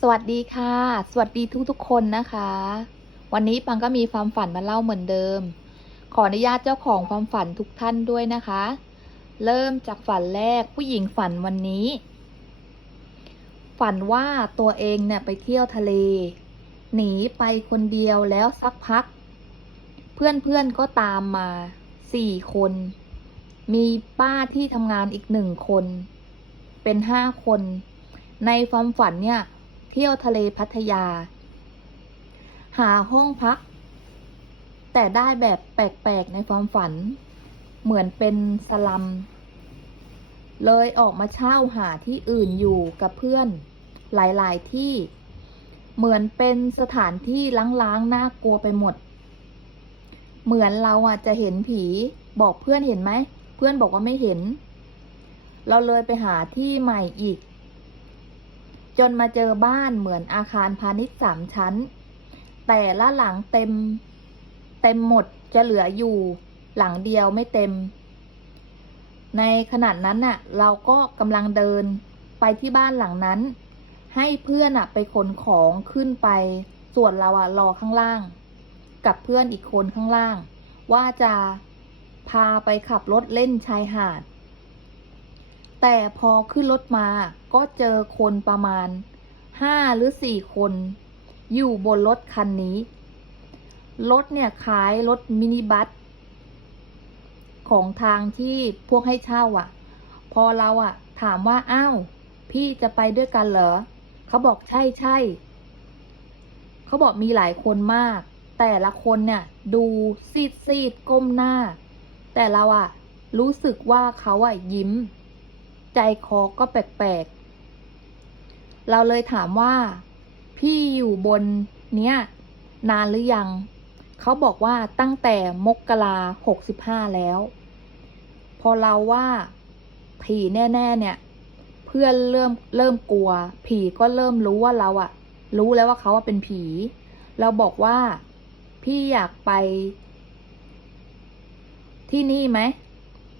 สวัสดีค่ะ สวัสดีทุกทุกๆคนนะคะ วันนี้ปังก็มีความฝันมาเล่าเหมือนเดิม ขออนุญาตเจ้าของความฝันทุกท่านด้วยนะคะ เริ่มจากฝันแรกผู้หญิงฝันวันนี้ ฝันว่าตัวเองเนี่ยไปเที่ยวทะเล หนีไปคนเดียวแล้วสักพัก เพื่อนๆก็ตามมาสี่คน มีป้าที่ทำงานอีกหนึ่งคน เป็นห้าคน ในความฝันเนี่ย เที่ยวทะเลพัทยา หาห้องพัก แต่ได้แบบแปลกๆในความฝัน เหมือนเป็นสลัม เลยออกมาเช่าหาที่อื่นอยู่กับเพื่อน หลายๆที่ เหมือนเป็นสถานที่ล้างๆน่ากลัวไปหมด เหมือนเราอะจะเห็นผีบอกเพื่อนเห็นไหม เพื่อนบอกว่าไม่เห็น เราเลยไปหาที่ใหม่อีก จนมาเจอบ้านเหมือนอาคารพาณิชย์สามชั้น แต่ละหลังเต็ม เต็มหมดจะเหลืออยู่ หลังเดียวไม่เต็ม ในขนาดนั้นน่ะ เราก็กำลังเดินไปที่บ้านหลังนั้น ให้เพื่อนอะไปขนของขึ้นไป ส่วนเราอะรอข้างล่าง กับเพื่อนอีกคนข้างล่าง ว่าจะพาไปขับรถเล่นชายหาด แต่พอขึ้นรถมาก็เจอคนประมาณห้าหรือสี่คน อยู่บนรถคันนี้ รถเนี่ยคล้ายรถมินิบัสของทางที่พวกให้เช่าอะ พอเราอะ ถามว่าอ้าวพี่จะไปด้วยกันเหรอเขาบอกใช่ใช่เขาบอกมีหลายคนมาก แต่ละคนเนี่ยดูซีดซีดก้มหน้า แต่เราอะรู้สึกว่าเขาอะยิ้ม ใจคอก็แปลกๆ เราเลยถามว่า พี่อยู่บนเนี้ย นานหรือยัง เขาบอกว่าตั้งแต่มกราหกสิบห้าแล้ว พอเราว่า ผีแน่ๆเนี่ย เพื่อนเริ่มเริ่มกลัว ผีก็เริ่มรู้ว่าเราอะรู้แล้วว่าเขาอะเป็นผี เราบอกว่าพี่อยากไปที่นี่ไหม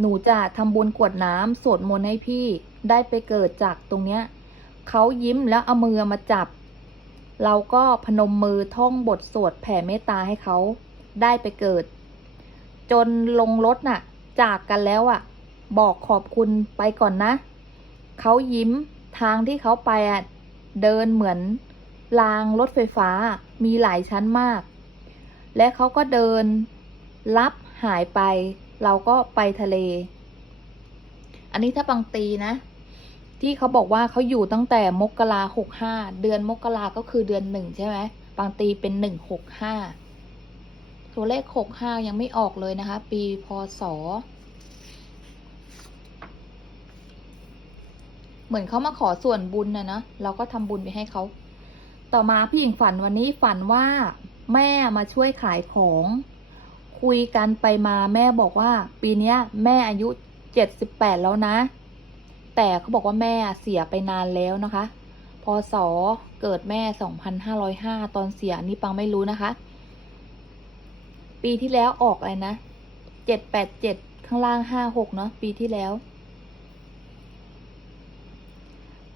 หนูจะทำบุญกวดน้ำสวดมนต์ให้พี่ได้ไปเกิดจากตรงเนี้ยเขายิ้มแล้วเอามือมาจับ เราก็พนมมือท่องบทสวดแผ่เมตตาให้เขาได้ไปเกิด จนลงรถน่ะ จากกันแล้วอะ บอกขอบคุณไปก่อนนะเขายิ้มทางที่เขาไปอะเดินเหมือนรางรถไฟฟ้ามีหลายชั้นมาก และเขาก็เดินลับหายไป เราก็ไปทะเล อันนี้ถ้าบางตีนะ ที่เขาบอกว่าเขาอยู่ตั้งแต่มกราหกห้าเดือนมกราก็คือเดือนหนึ่งใช่ไหมบางตีเป็นหนึ่งหกห้าตัวเลขหกห้ายังไม่ออกเลยนะคะ ปีพศเหมือนเขามาขอส่วนบุญนะนะเราก็ทำบุญไปให้เขา ต่อมาพี่หญิงฝันวันนี้ฝันว่า แม่มาช่วยขายของ คุยกันไปมาแม่บอกว่า ปีนี้แม่อายุเจ็ดสิบแปดแล้วนะ แต่เขาบอกว่าแม่เสียไปนานแล้วนะคะพศเกิดแม่สองพันห้าร้อยห้าตอนเสียนี่ปังไม่รู้นะคะ ปีที่แล้วออกอะไรนะเจ็ดแปดเจ็ดข้างล่างห้าหกเนาะปีที่แล้ว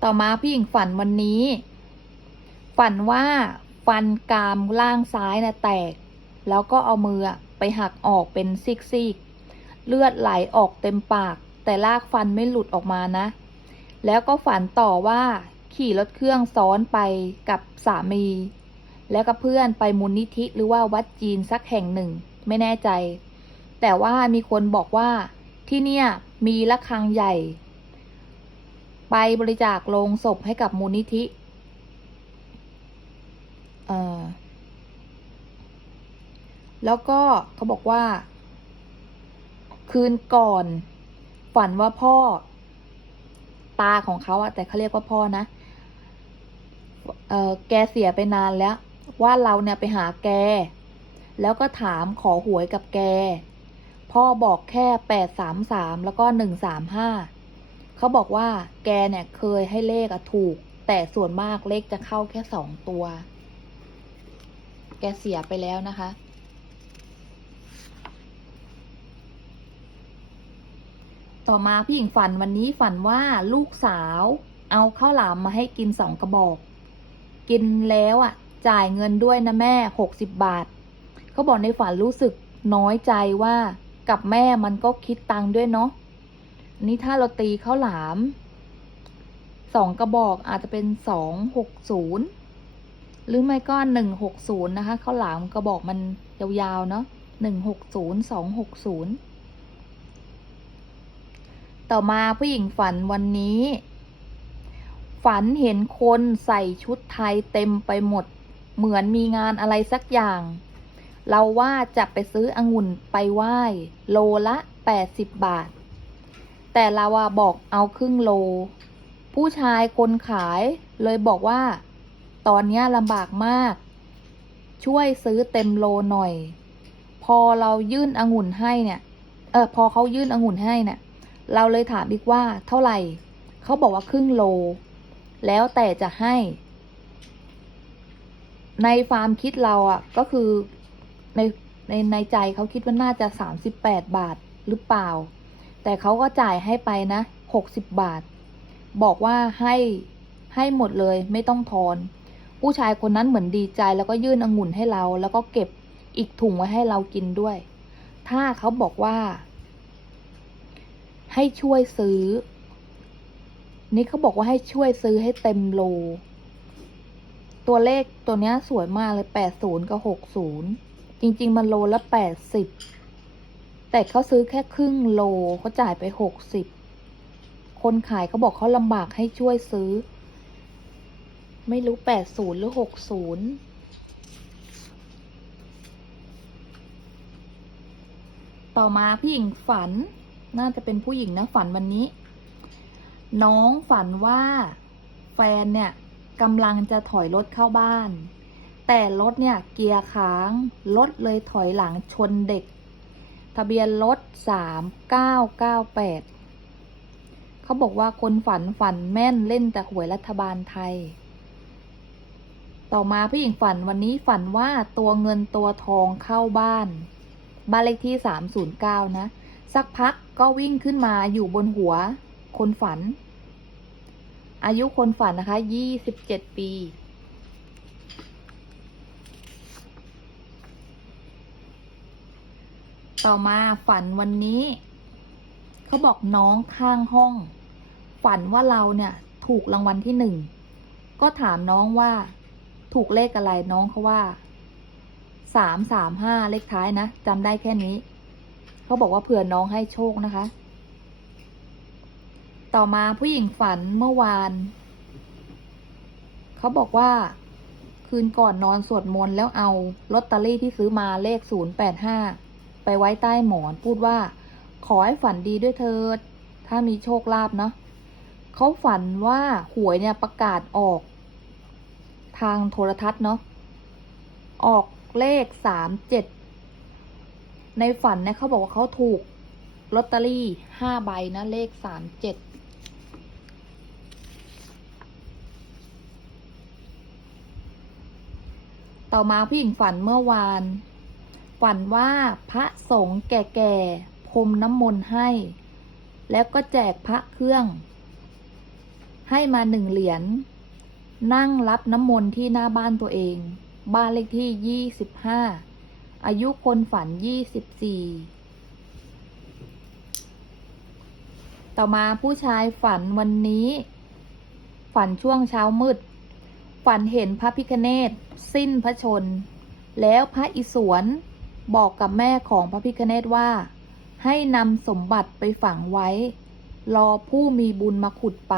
ต่อมาพี่หญิงฝันวันนี้ ฝันว่าฟันกรามล่างซ้ายนะ่ะแตก แล้วก็เอามือ ไปหักออกเป็นซีกๆ เลือดไหลออกเต็มปาก แต่ลากฟันไม่หลุดออกมานะ แล้วก็ฝันต่อว่าขี่รถเครื่องซ้อนไปกับสามี แล้วก็เพื่อนไปมูลนิธิหรือว่าวัดจีนสักแห่งหนึ่ง ไม่แน่ใจ แต่ว่ามีคนบอกว่าที่เนี่ยมีระฆังใหญ่ ไปบริจาคโลงศพให้กับมูลนิธิ เอ่อ แล้วก็เขาบอกว่า คืนก่อน ฝันว่าพ่อ ตาของเขาอะแต่เขาเรียกว่าพ่อนะเออแกเสียไปนานแล้ว ว่าเราเนี่ยไปหาแก แล้วก็ถามขอหวยกับแก พ่อบอกแค่แปดสามสามแล้วก็หนึ่งสามห้าเขาบอกว่า แกเนี่ยเคยให้เลขอะถูก แต่ส่วนมากเลขจะเข้าแค่สองตัว แกเสียไปแล้วนะคะ ต่อมาพี่หญิงฝันวันนี้ฝันว่าลูกสาวเอาข้าวหลามมาให้กินสองกระบอก กินแล้วอะ จ่ายเงินด้วยนะแม่หกสิบบาท เขาบอกในฝันรู้สึกน้อยใจว่ากับแม่มันก็คิดตังค์ด้วยเนาะนี่ถ้าเราตีข้าวหลามสองกระบอกอาจจะเป็นสองหกศูนย์หรือไม่ก็หนึ่งหกศูนย์นะคะข้าวหลามกระบอกมันยาวๆเนาะหนึ่งหกศูนย์สองหกศูนย์ ต่อมาผู้หญิงฝันวันนี้ ฝันเห็นคนใส่ชุดไทยเต็มไปหมด เหมือนมีงานอะไรสักอย่าง เราว่าจะไปซื้อองุ่นไปไหว้ โลละแปดสิบบาท แต่เราอะบอกเอาครึ่งโล ผู้ชายคนขายเลยบอกว่า ตอนนี้ลำบากมาก ช่วยซื้อเต็มโลหน่อย พอเรายื่นองุ่นให้เนี่ย เออพอเขายื่นองุ่นให้เนี่ย เราเลยถามอีกว่าเท่าไหร่ เขาบอกว่าครึ่งโล แล้วแต่จะให้ ในความคิดเราอะ่ะ ก็คือในในในใจเขาคิดว่าน่าจะสามสิบแปดบาทหรือเปล่า แต่เขาก็จ่ายให้ไปนะหกสิบบาท บอกว่าให้ให้หมดเลยไม่ต้องทอน ผู้ชายคนนั้นเหมือนดีใจแล้วก็ยื่นองุ่นให้เรา แล้วก็เก็บอีกถุงไว้ให้เรากินด้วย ถ้าเขาบอกว่า ให้ช่วยซื้อ นี่เขาบอกว่าให้ช่วยซื้อให้เต็มโล ตัวเลขตัวนี้สวยมากเลยแปดศูนย์กับหกศูนย์จริง ๆ มันโลละแปดสิบแต่เขาซื้อแค่ครึ่งโลเขาจ่ายไปหกสิบคนขายเขาบอกเขาลำบากให้ช่วยซื้อ ไม่รู้แปดศูนย์หรือหกศูนย์ต่อมาพี่หญิงฝัน น่าจะเป็นผู้หญิงนะฝันวันนี้ น้องฝันว่าแฟนเนี่ยกำลังจะถอยรถเข้าบ้าน แต่รถเนี่ยเกียร์ค้างรถเลยถอยหลังชนเด็ก ทะเบียนรถสามเก้าเก้าแปดเขาบอกว่าคนฝันฝันแม่นเล่นแต่หวยรัฐบาลไทย ต่อมาผู้หญิงฝันวันนี้ฝันว่าตัวเงินตัวทองเข้าบ้าน บ้านเลขที่สามศูนย์เก้านะ สักพักก็วิ่งขึ้นมาอยู่บนหัว คนฝัน อายุคนฝันนะคะ ยี่สิบเจ็ดปี ต่อมาฝันวันนี้ เขาบอกน้องข้างห้อง ฝันว่าเราเนี่ย ถูกรางวัลที่หนึ่ง ก็ถามน้องว่า ถูกเลขอะไรน้องเขาว่า สามสามห้าเลขท้ายนะจำได้แค่นี้ เขาบอกว่าเผื่อน้องให้โชคนะคะ ต่อมาผู้หญิงฝันเมื่อวาน เขาบอกว่า คืนก่อนนอนสวดมนต์แล้วเอาลอตเตอรี่ที่ซื้อมาเลขศูนย์แปดห้าไปไว้ใต้หมอนพูดว่า ขอให้ฝันดีด้วยเถิดถ้ามีโชคลาภเนาะเขาฝันว่าหวยเนี่ยประกาศออก ทางโทรทัศน์เนาะออกเลขสามเจ็ด ในฝันเนี่ยเขาบอกว่าเขาถูกลอตเตอรี่ห้าใบนะ เลขสามเจ็ดต่อมาผู้หญิงฝันเมื่อวาน ฝันว่าพระสงฆ์แก่ๆพรมน้ำมนต์ให้ แล้วก็แจกพระเครื่อง ให้มาหนึ่งเหรียญนั่งรับน้ำมนต์ที่หน้าบ้านตัวเอง บ้านเลขที่ยี่สิบห้า อายุคนฝันยี่สิบสี่ต่อมาผู้ชายฝันวันนี้ ฝันช่วงเช้ามืด ฝันเห็นพระพิคเนตสิ้นพระชน แล้วพระอิศวรบอกกับแม่ของพระพิคเนตว่า ให้นำสมบัติไปฝังไว้ รอผู้มีบุญมาขุดไป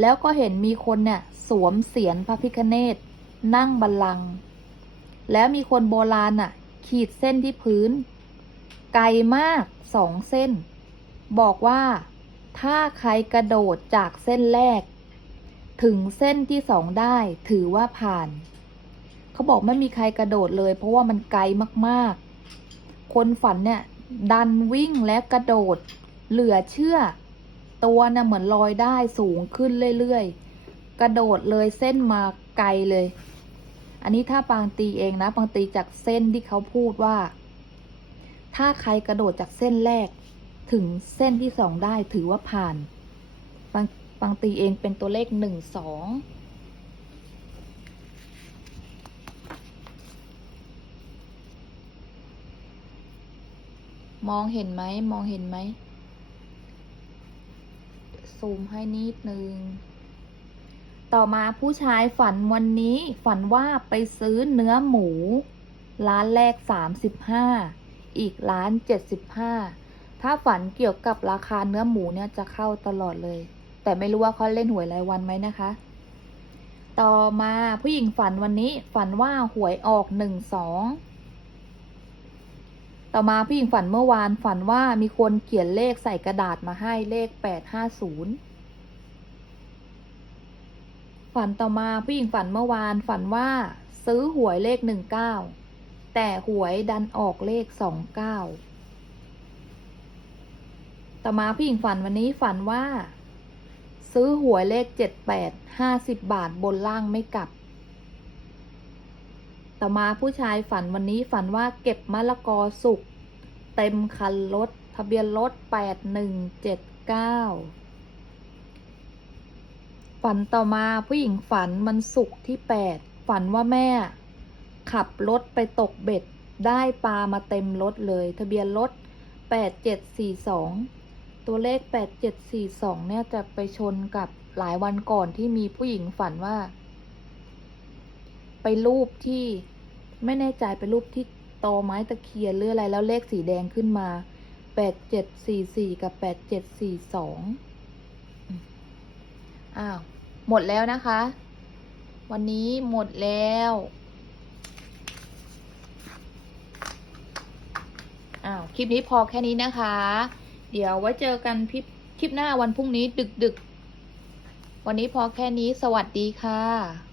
แล้วก็เห็นมีคนเนี่ยสวมเสียนพระพิคเนตนั่งบัลลังก์ แล้วมีคนโบราณน่ะ ขีดเส้นที่พื้น ไกลมากสองเส้น บอกว่า ถ้าใครกระโดดจากเส้นแรก ถึงเส้นที่สองได้ถือว่าผ่าน เขาบอกไม่มีใครกระโดดเลย เพราะว่ามันไกลมากๆ คนฝันเนี่ย ดันวิ่งและกระโดด เหลือเชื่อ ตัวน่ะเหมือนลอยได้สูงขึ้นเรื่อยๆ กระโดดเลยเส้นมาไกลเลย อันนี้ถ้าปางตีเองนะปางตีจากเส้นที่เขาพูดว่า ถ้าใครกระโดดจากเส้นแรกถึงเส้นที่สองได้ถือว่าผ่านปางปางตีเองเป็นตัวเลขหนึ่งสองมองเห็นไหมมองเห็นไหมซูมให้นิดนึง ต่อมาผู้ชายฝันวันนี้ฝันว่าไปซื้อเนื้อหมู ร้านแรกสามสิบห้าอีกร้านเจ็ดสิบห้าถ้าฝันเกี่ยวกับราคาเนื้อหมูเนี่ยจะเข้าตลอดเลย แต่ไม่รู้ว่าเขาเล่นหวยรายวันไหมนะคะ ต่อมาผู้หญิงฝันวันนี้ฝันว่าหวยออกหนึ่งสองต่อมาผู้หญิงฝันเมื่อวานฝันว่ามีคนเขียนเลขใส่กระดาษมาให้เลขแปดห้าศูนย์ ฝันต่อมาผู้หญิงฝันเมื่อวานฝันว่าซื้อหวยเลขหนึ่งเก้าแต่หวยดันออกเลขสองเก้าต่อมาผู้หญิงฝันวันนี้ฝันว่า ซื้อหวยเลขเจ็ดแปดห้าสิบบาทบนล่างไม่กลับ ต่อมาผู้ชายฝันวันนี้ฝันว่าเก็บมะละกอสุกเต็มคันรถทะเบียนรถแปดหนึ่งเจ็ดเก้า ฝันต่อมาผู้หญิงฝันมันสุกที่แปดฝันว่าแม่ ขับรถไปตกเบ็ด ได้ปลามาเต็มรถเลย ทะเบียนรถแปดเจ็ดสี่สองตัวเลขแปดเจ็ดสี่สองเนี่ยจะไปชนกับหลายวันก่อนที่มีผู้หญิงฝันว่า ไปรูปที่ไม่แน่ใจไปรูปที่ตอไม้ตะเคียนหรืออะไรแล้วเลขสีแดงขึ้นมาแปดเจ็ดสี่สี่กับแปดเจ็ดสี่สองอ้าว หมดแล้วนะคะ วันนี้หมดแล้วอ้าวคลิปนี้พอแค่นี้นะคะ เดี๋ยวไว้เจอกันพิคลิปหน้าวันพรุ่งนี้ดึกๆวันนี้พอแค่นี้สวัสดีค่ะ